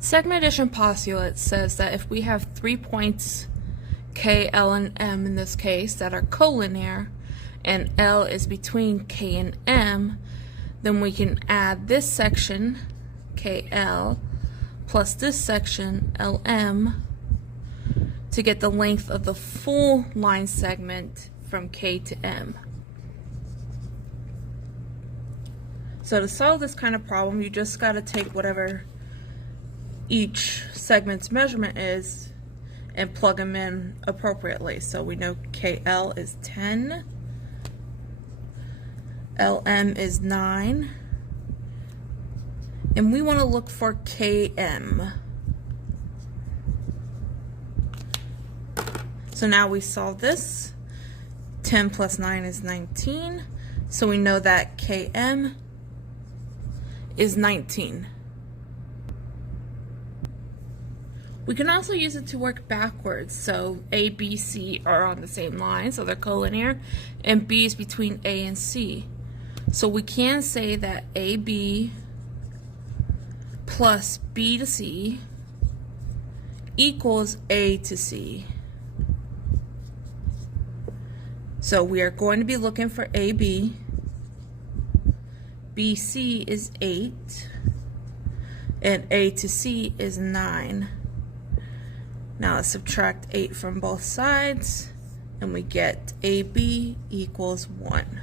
Segment addition postulate says that if we have 3 points K, L, and M in this case that are collinear, and L is between K and M, then we can add this section, KL, plus this section, LM, to get the length of the full line segment from K to M. So to solve this kind of problem, you just got to take whatever each segment's measurement is and plug them in appropriately. So we know KL is 10, LM is 9, and we want to look for KM. So now we solve this. 10 plus 9 is 19, so we know that KM is 19. We can also use it to work backwards. So A, B, C are on the same line, so they're collinear, and B is between A and C. So we can say that AB plus B to C equals A to C. So we are going to be looking for AB. BC is 8, and A to C is 9. Now let's subtract 8 from both sides, and we get AB equals 1.